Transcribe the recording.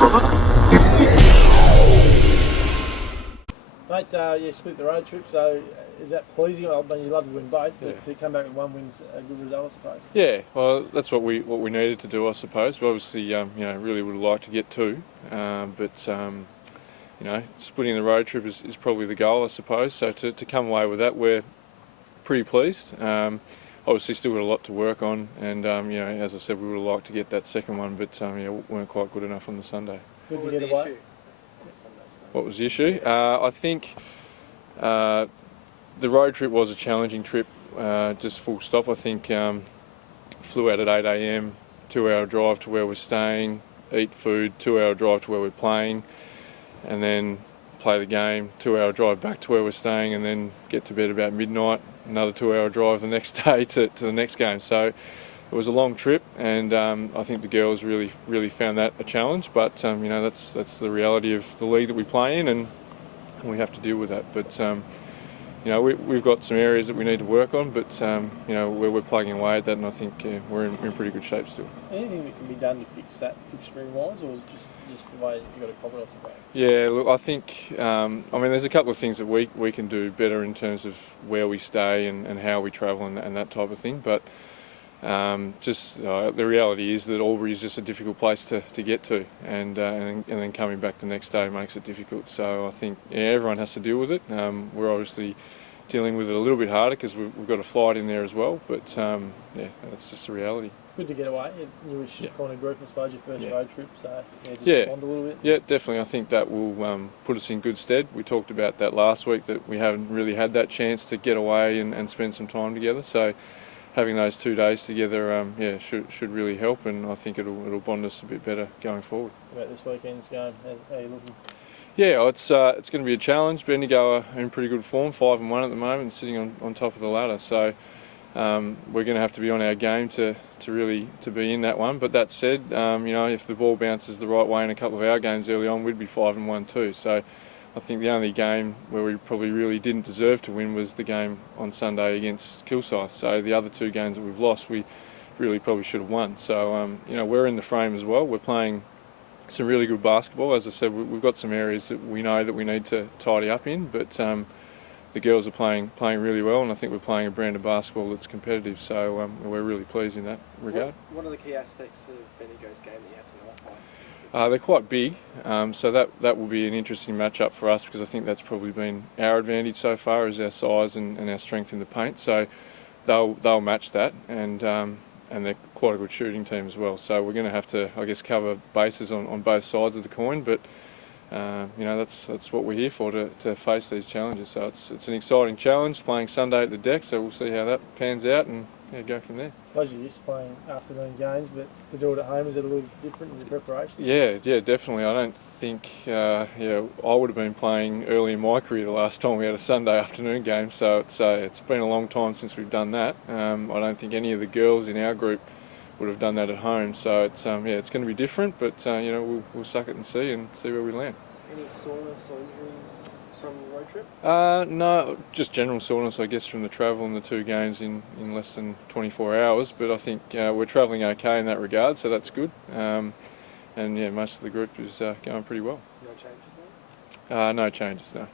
Mate, you split the road trip, so is that pleasing? I mean, you love to win both, but to come back with one win's a good result, I suppose. Yeah, well, that's what we needed to do, I suppose. We obviously, really would have liked to get two, but splitting the road trip is probably the goal, I suppose. So to come away with that, we're pretty pleased. Obviously, still got a lot to work on, and as I said, we would have liked to get that second one, but weren't quite good enough on the Sunday. Good to get away. What was the issue? I think the road trip was a challenging trip, just full stop. I think flew out at 8 a.m, 2-hour drive to where we're staying, eat food, 2-hour drive to where we're playing, and then play the game, 2-hour drive back to where we're staying, and then get to bed about midnight, another 2-hour drive the next day to the next game. So it was a long trip, and I think the girls really found that a challenge. But that's the reality of the league that we play in, and we have to deal with that. But we've got some areas that we need to work on, but we're plugging away at that, and I think we're in pretty good shape still. Anything that can be done to fix that, spring-wise, or is it just the way you've got to cover it, I suppose? Yeah, look, I think there's a couple of things that we can do better in terms of where we stay and how we travel and that type of thing, but. The reality is that Albury is just a difficult place to get to, and then coming back the next day makes it difficult. So I think everyone has to deal with it. We're obviously dealing with it a little bit harder because we've got a flight in there as well. But that's just the reality. It's good to get away. Newish kind of group, I suppose, your first road trip. So bond a little bit. Yeah, definitely. I think that will put us in good stead. We talked about that last week, that we haven't really had that chance to get away and spend some time together. So having those 2 days together, should really help, and I think it'll bond us a bit better going forward. About this weekend's game, how are you looking? Yeah, it's going to be a challenge. Bendigo are in pretty good form, 5-1 at the moment, sitting on top of the ladder. So we're going to have to be on our game to really be in that one. But that said, if the ball bounces the right way in a couple of our games early on, we'd be 5-1 too. So I think the only game where we probably really didn't deserve to win was the game on Sunday against Kilsyth. So the other two games that we've lost, we really probably should have won. So we're in the frame as well. We're playing some really good basketball. As I said, we've got some areas that we know that we need to tidy up in, but the girls are playing really well, and I think we're playing a brand of basketball that's competitive. So we're really pleased in that regard. What are the key aspects of Bendigo's game that you have to know? They're quite big, so that will be an interesting matchup for us, because I think that's probably been our advantage so far, is our size and our strength in the paint. So they'll match that, and they're quite a good shooting team as well. So we're going to have to, I guess, cover bases on both sides of the coin. But that's what we're here for, to face these challenges. So it's an exciting challenge, playing Sunday at the Deck. So we'll see how that pans out and go from there. I suppose you're used to playing afternoon games, but to do it at home, is it a little different in your preparation? Yeah, definitely. I don't think I would have been playing early in my career the last time we had a Sunday afternoon game. So it's been a long time since we've done that. I don't think any of the girls in our group would have done that at home. So it's going to be different, but we'll suck it and see where we land. Any soreness or injuries from the road trip? No, just general soreness, I guess, from the travel and the two games in less than 24 hours. But I think we're travelling okay in that regard, so that's good. And most of the group is going pretty well. No changes, though? No changes, no.